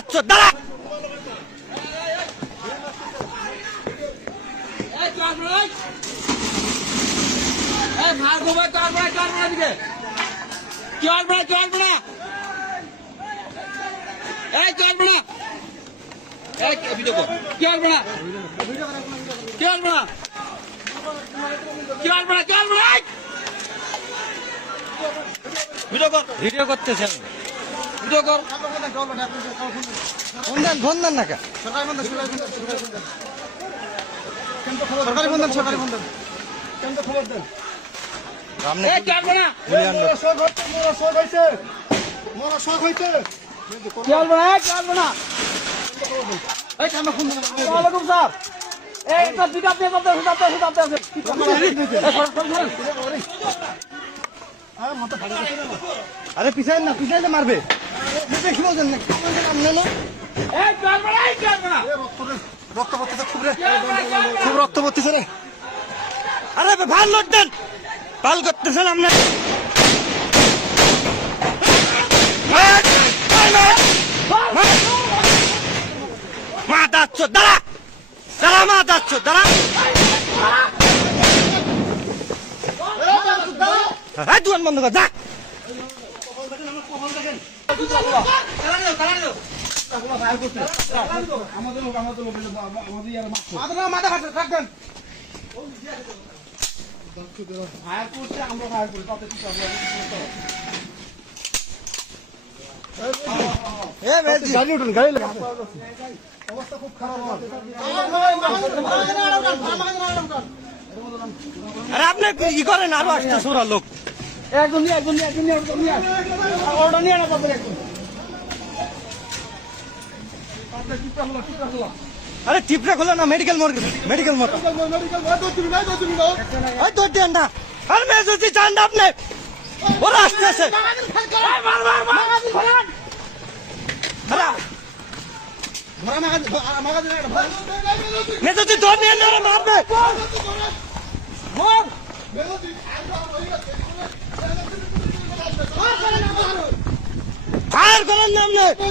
দাঁড়াচ্ছ দাঁড়া ভিডিও করতেছেন ভিডিও কর ফোন দেন না সরকারি বন্ধন সরকারি বন্ধন কেন্দ্র খবর দেন আরে পিছাই না মারবে রক্ত পড়তেছে খুব রক্ত পড়তেছে রে আরে ভাল লোড দেন পাল করতেছেন আপনার মা দাচ্ছ দাঁড়া দাঁড়া মা দাচ্ছ দাঁড়া হ্যাঁ দুয়ান বন্ধ কর যা মাথা খাচ্ছে থাকবেন অবস্থা খুব খারাপ আরে আপনি কি করেন আরো আসতে সোরা লোক একজন নিয়ে না আরে টিপটা খোলো না মেডিকেল মতো তোর দেন না আর মেয়ে যদি চান না আপনি ওরা আসতেছে মেয়ে যদি ধর নিয়ে না মারবে ফায়ার করেন না আপনি